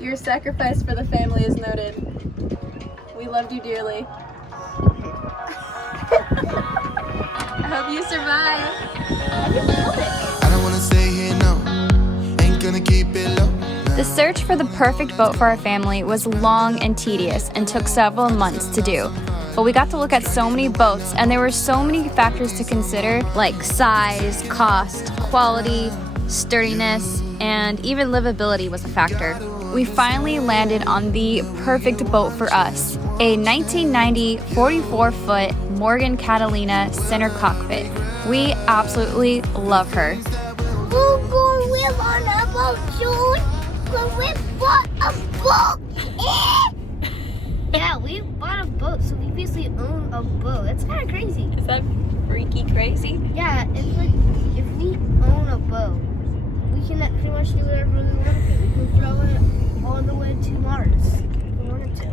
Your sacrifice for the family is noted. We loved you dearly. I hope you survive. I don't wanna stay here, no. Ain't gonna keep it low. The search for the perfect boat for our family was long and tedious and took several months to do. But we got to look at so many boats, and there were so many factors to consider, like size, cost, quality, sturdiness, and even livability was a factor. We finally landed on the perfect boat for us, a 1990 44-foot Morgan Catalina center cockpit. We absolutely love her. We're going to live on a boat soon. Because we bought a boat. Yeah, we bought a boat, so we basically own a boat. That's kind of crazy. Is that freaky crazy? Yeah, it's like if we own a boat, we can pretty much do whatever we want to. We can throw it all the way to Mars if we wanted to.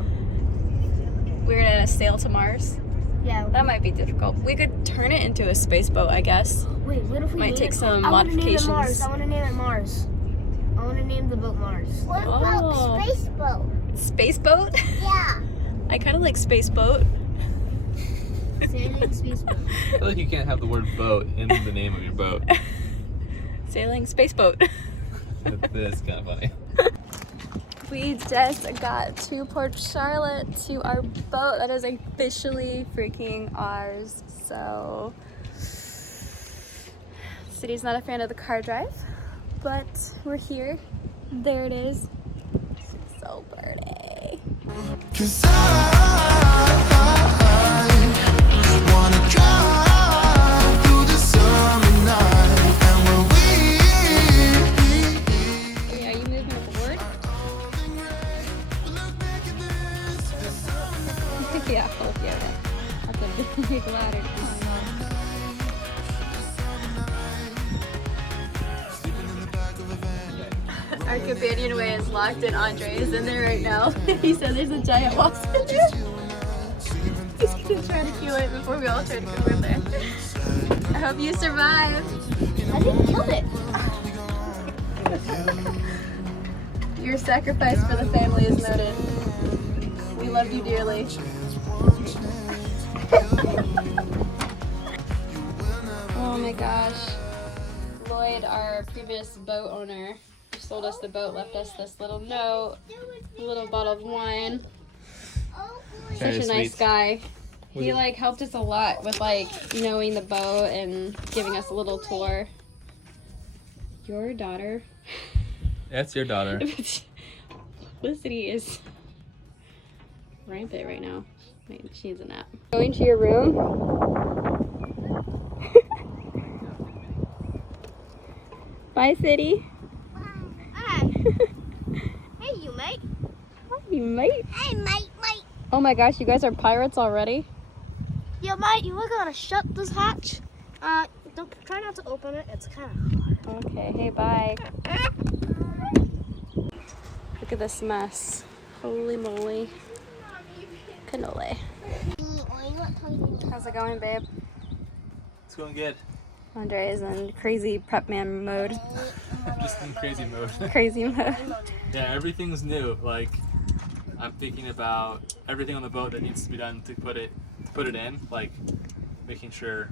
We're gonna sail to Mars. Yeah. That might be difficult. We could turn it into a space boat, I guess. Wait, what if we Might name take it? some I want to name it modifications. Mars. I want to name it Mars. I want to name the boat Mars. What Oh. about space boat? Space boat? Yeah. I kind of like space boat. Sailing space boat. I feel like you can't have the word boat in the name of your boat. Sailing space boat. That is kind of funny. We just got to Port Charlotte to our boat that is officially freaking ours. So, City's not a fan of the car drive, but we're here. There it is. So pretty. 'Cause I wanna drive through the summer night. And when Are you moving forward? Yeah, yeah. That's a big ladder. Our companionway is locked and Andre is in there right now. He said there's a giant wasp in there. He's gonna try to kill it before we all try to go in there. I hope you survive. I think we killed it. Your sacrifice for the family is noted. We love you dearly. Oh my gosh. Lloyd, our previous boat owner, who sold us the boat, left us this little note, a little bottle of wine. Such Very a nice sweet. guy. He helped us a lot with knowing the boat and giving us a little tour. Your daughter. That's your daughter. Felicity is rampant right now. Wait, she needs a nap. Going to your room. Bye, City. Hi. Hey, you mate. Hi, mate. Hey, mate. Oh my gosh, you guys are pirates already? Yo, mate, you gotta shut this hatch. Try not to open it. It's kind of hard. Okay, hey, bye. Look at this mess. Holy moly. Cannoli. How's it going, babe? It's going good. Andre is in crazy prep man mode. Just in crazy mode. Crazy mode. Yeah, everything's new. Like, I'm thinking about everything on the boat that needs to be done to put it in. Like, making sure.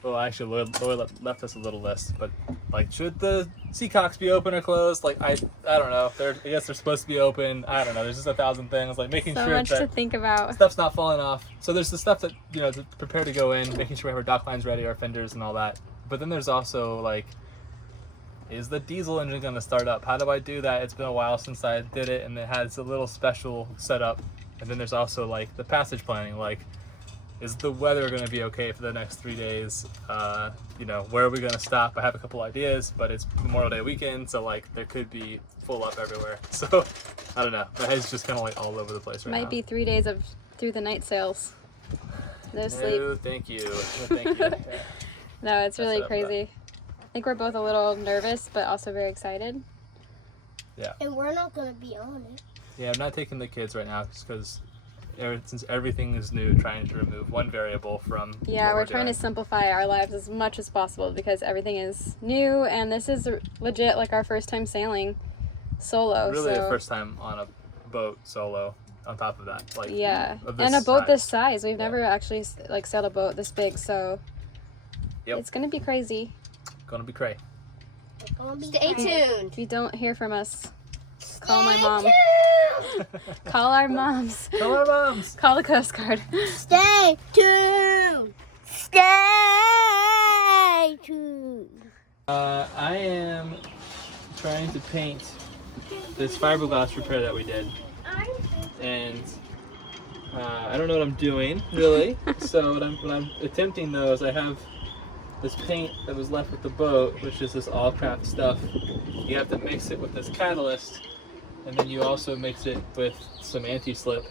Well, actually, Lloyd left us a little list, but like, should the seacocks be open or closed? Like, I don't know. I guess they're supposed to be open. I don't know. There's just 1,000 things. Like, making So sure much that to think about. stuff's not falling off. So there's the stuff that, to prepare to go in, making sure we have our dock lines ready, our fenders and all that. But then there's also like, is the diesel engine going to start up? How do I do that? It's been a while since I did it, and it has a little special setup. And then there's also like the passage planning, like, is the weather going to be okay for the next 3 days? Where are we going to stop? I have a couple ideas, but it's Memorial Day weekend, so like there could be full up everywhere. So I don't know. My head's just kind of like all over the place right now. Might be 3 days of through the night sails. No sleep. No, thank you. No, thank you. No, it's really That's what I crazy. I think we're both a little nervous, but also very excited. And we're not going to be on it. Yeah, I'm not taking the kids right now just because since everything is new, trying to remove one variable from Yeah, what we're trying to doing. simplify our lives as much as possible because everything is new, and this is legit like our first time sailing solo. Really so the first time on a boat solo on top of that. Like yeah, of this and a boat this size. size. We've never actually like sailed a boat this big, so Yep. it's gonna be crazy. Gonna be cray. Stay tuned. If you don't hear from us, call my mom. Call our moms. Tell our moms! Call the Coast Guard. Stay tuned. Stay tuned. I am trying to paint this fiberglass repair that we did. And I don't know what I'm doing, really. So what I'm attempting though is I have this paint that was left with the boat, which is this all craft stuff. You have to mix it with this catalyst, and then you also mix it with some anti-slip.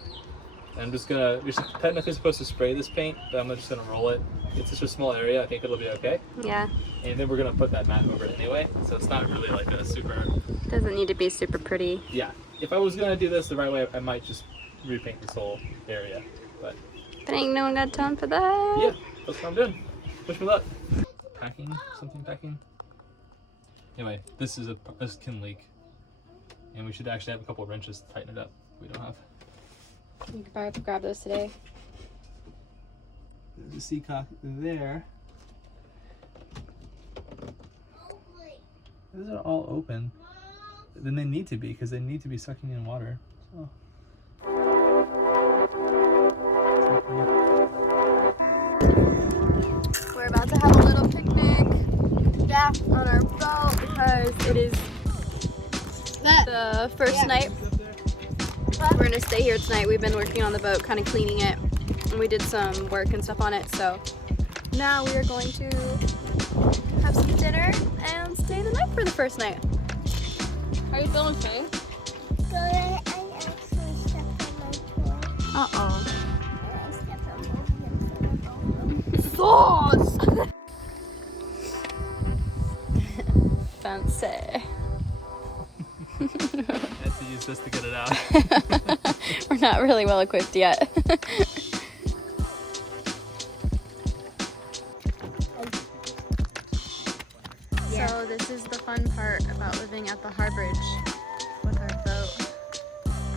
And I'm just gonna, you're technically supposed to spray this paint, but I'm just gonna roll it. It's just a small area, I think it'll be okay. Yeah, And then we're gonna put that mat over it anyway, so it's not really like a super, doesn't need to be super pretty. yeah. If I was gonna do this the right way, I might just repaint this whole area, but But ain't no one got time for that. yeah, that's what I'm doing. Wish me luck. Packing, something packing. Anyway, this can leak, and we should actually have a couple of wrenches to tighten it up. We don't have. You could probably grab those today. There's a sea cock there. Those are all open. Then they need to be, because they need to be sucking in water. So. We're about to have a little picnic on our boat because it is the first night. We're gonna stay here tonight. We've been working on the boat, kind of cleaning it, and we did some work and stuff on it. So now we are going to have some dinner and stay the night for the first night. How are you feeling, Faye? Good. I actually stepped on my toe. Uh-oh. I stepped on both of them. Sauce! Fancy. I had to use this to get it out. We're not really well equipped yet. So this is the fun part about living at the Harborage with our boat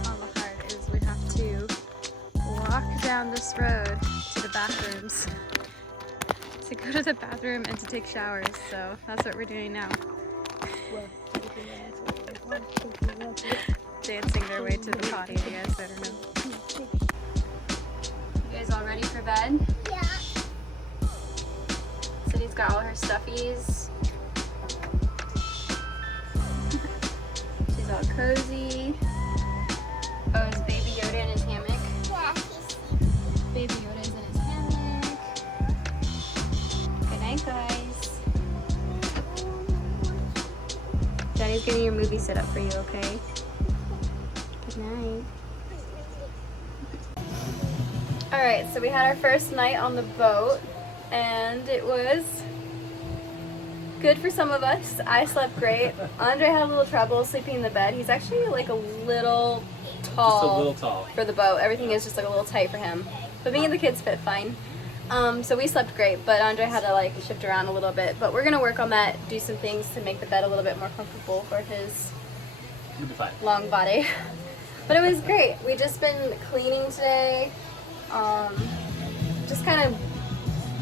on the heart is we have to walk down this road to the bathrooms to go to the bathroom and to take showers. So that's what we're doing now. Dancing their way to the potty, I guess. I don't know. You guys all ready for bed? Yeah. Cindy's got all her stuffies. She's all cozy. Oh, is Baby Yoda in his hammock? Yeah, he's Baby Yoda's in his hammock. Good night, guys. Daddy's getting your movie set up for you, okay? Good night. Alright, so we had our first night on the boat, and it was good for some of us. I slept great. Andre had a little trouble sleeping in the bed. He's actually like a little tall, Just a little tall. for the boat. Everything is just like a little tight for him. But me and the kids fit fine. So we slept great, but Andre had to like shift around a little bit. But we're gonna work on that, do some things to make the bed a little bit more comfortable for his You'll be fine. long body. But it was great. We just been cleaning today. Just kind of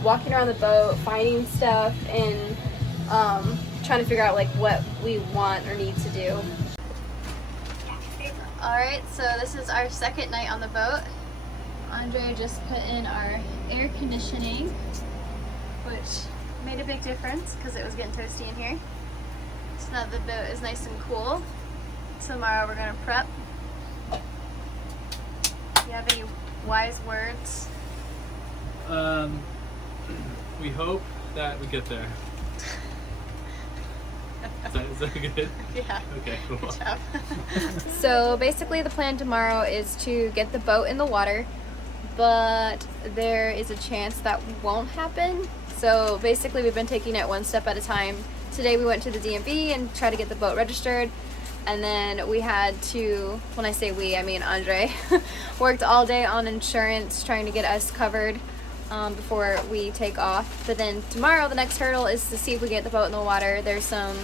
walking around the boat, finding stuff, and trying to figure out like what we want or need to do. Alright, so this is our second night on the boat. Andre just put in our air conditioning, which made a big difference because it was getting toasty in here. So now the boat is nice and cool. Tomorrow we're gonna prep. Do you have any wise words? We hope that we get there. Is that good? Yeah. Okay, cool. Good job. So basically the plan tomorrow is to get the boat in the water, but there is a chance that won't happen. So basically we've been taking it one step at a time. Today we went to the DMV and tried to get the boat registered. And then we had to, when I say we, I mean Andre, worked all day on insurance trying to get us covered before we take off. But then tomorrow the next hurdle is to see if we get the boat in the water. There's some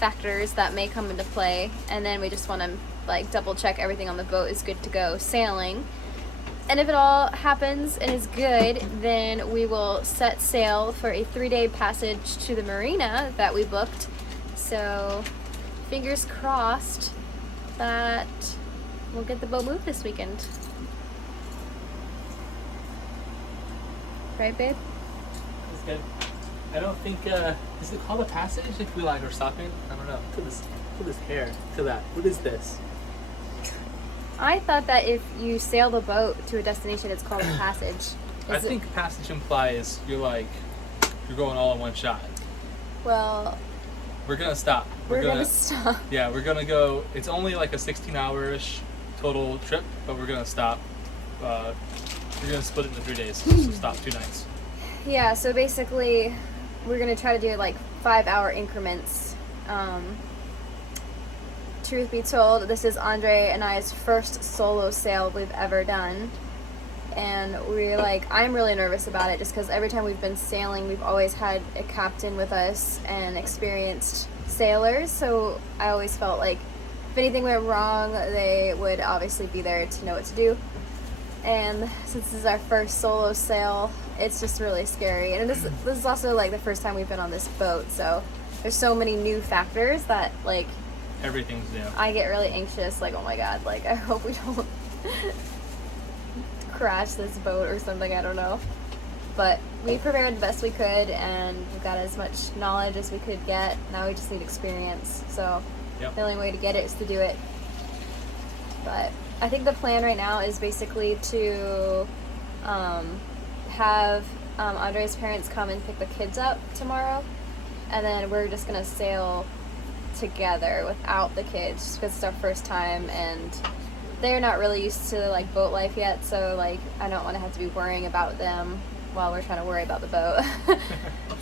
factors that may come into play, and then we just want to like double check everything on the boat is good to go sailing. And if it all happens and is good, then we will set sail for a 3-day passage to the marina that we booked. So fingers crossed that we'll get the boat moved this weekend. Right, babe? That's good. I don't think, is it called a passage if we like are stopping? I don't know. Look at this hair. Look at that. What is this? I thought that if you sail the boat to a destination, it's called a passage. I think passage implies you're going all in one shot. Well, we're gonna stop. We're gonna stop. Yeah, we're gonna go. It's only like a 16-hour-ish total trip, but we're gonna stop. We're gonna split it into 3 days. So stop 2 nights. Yeah, so basically we're gonna try to do like 5-hour increments. Truth be told, this is Andre and I's first solo sail we've ever done. And I'm really nervous about it just because every time we've been sailing, we've always had a captain with us and experienced sailors. So I always felt like if anything went wrong, they would obviously be there to know what to do. And since this is our first solo sail, it's just really scary. And this is also like the first time we've been on this boat, so there's so many new factors that like everything's new. I get really anxious, like, oh my god, like I hope we don't crash this boat or something, I don't know. But we prepared the best we could and we got as much knowledge as we could get. Now we just need experience. So the only way to get it is to do it. But I think the plan right now is basically to have Andre's parents come and pick the kids up tomorrow, and then we're just gonna sail together without the kids just because it's our first time and they're not really used to like boat life yet, so like I don't want to have to be worrying about them while we're trying to worry about the boat.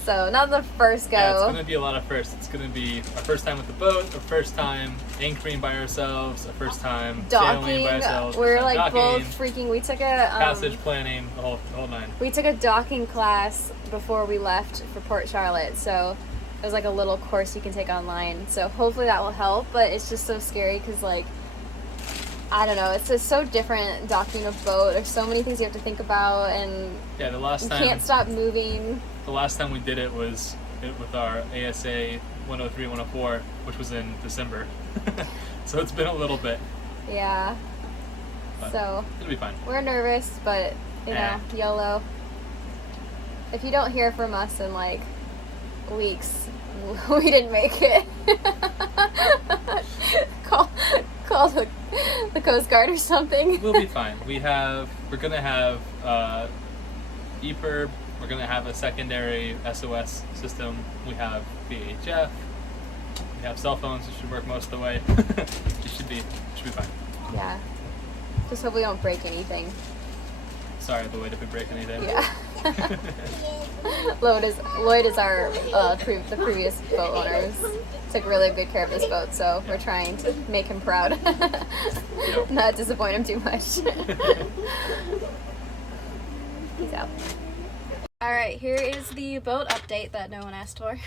So not the first go. Yeah, it's gonna be a lot of firsts. It's gonna be our first time with the boat, our first time anchoring by ourselves, our first time sailing by ourselves. We're like both freaking. We took a passage planning, the whole nine. We took a docking class before we left for Port Charlotte, so it was like a little course you can take online. So hopefully that will help. But it's just so scary because like I don't know, it's just so different docking a boat. There's so many things you have to think about, and yeah, the last time you can't stop moving. The last time we did it was with our ASA 103, 104, which was in December. So it's been a little bit. Yeah. But so it'll be fine. We're nervous, but you know, YOLO. If you don't hear from us in like weeks, we didn't make it. Call the Coast Guard or something. We'll be fine. We're gonna have EPIRB. We're gonna have a secondary SOS system. We have VHF. We have cell phones. It should work most of the way. It should be fine. Yeah. Just hope we don't break anything. Sorry, the way to break anything. Yeah. Lloyd is our the previous boat owners. Took really good care of this boat, so we're trying to make him proud. Not disappoint him too much. Peace out. Alright, here is the boat update that no one asked for.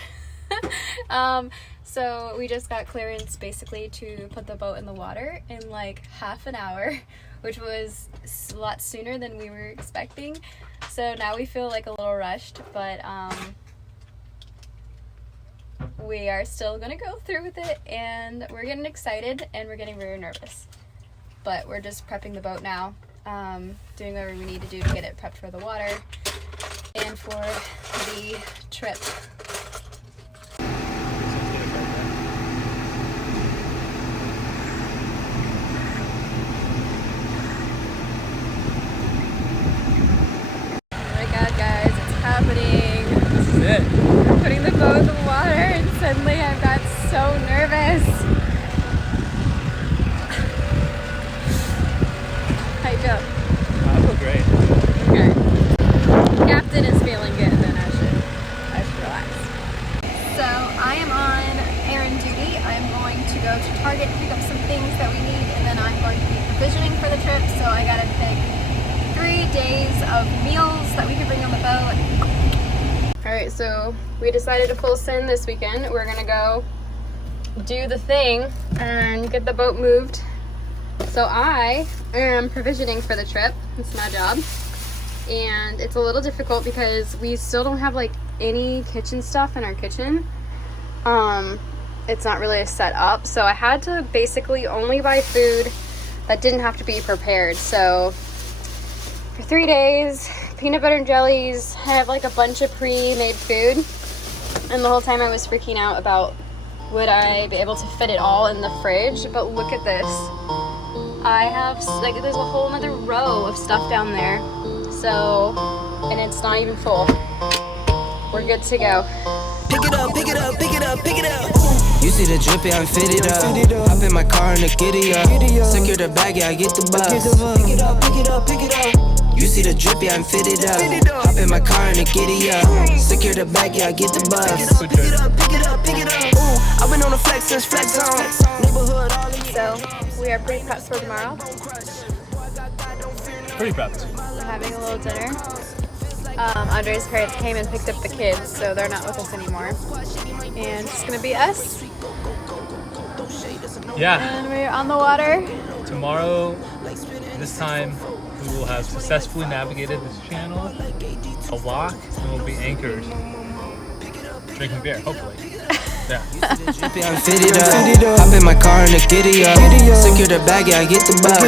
So we just got clearance basically to put the boat in the water in like half an hour, which was a lot sooner than we were expecting. So now we feel like a little rushed, but we are still gonna go through with it, and we're getting excited and we're getting very nervous. But we're just prepping the boat now, doing whatever we need to do to get it prepped for the water and for the trip. This is it. We're putting the boat in the water and suddenly I've got so nervous. How you feel? I feel great. Okay. Captain is feeling good, then I should relax. So I am on errand duty. I'm going to go to Target, pick up some things that we need, and then I'm going to be provisioning for the trip, so I gotta pick 3 days of meals that we can bring on the boat. Alright, so we decided to full send this weekend. We're gonna go do the thing and get the boat moved. So I am provisioning for the trip. It's my job. And it's a little difficult because we still don't have like any kitchen stuff in our kitchen. It's not really set up. So I had to basically only buy food that didn't have to be prepared. So for 3 days, peanut butter and jellies, I have like a bunch of pre-made food. And the whole time I was freaking out about would I be able to fit it all in the fridge, but look at this. I have, like, there's a whole other row of stuff down there. So, and it's not even full. We're good to go. Pick it up, pick it up, pick it up, pick it up. You see the drippy, I'm fitted up. Hop in my car and the giddy up. Secure the bag, yeah, I get the bus. Pick it up, pick it up, pick it up. You see the drippy, I'm fitted up. Hop in my car and the giddy up. Secure the bag, yeah, I get the bus. Pick it up, pick it up, pick it up. Ooh, I've been on the flex since flex zone. Neighborhood all in. So, we are pretty prepped for tomorrow. Pretty prepped. We're having a little dinner. Andre's parents came and picked up the kids, so they're not with us anymore. And it's gonna be us. Yeah. And we're on the water. Tomorrow, this time, we will have successfully navigated this channel, a walk, and we'll be anchored, drinking beer, hopefully. Yeah. I'm fitted up. Hop in my car and the giddy up. Secure the bag, yeah, I get the bus.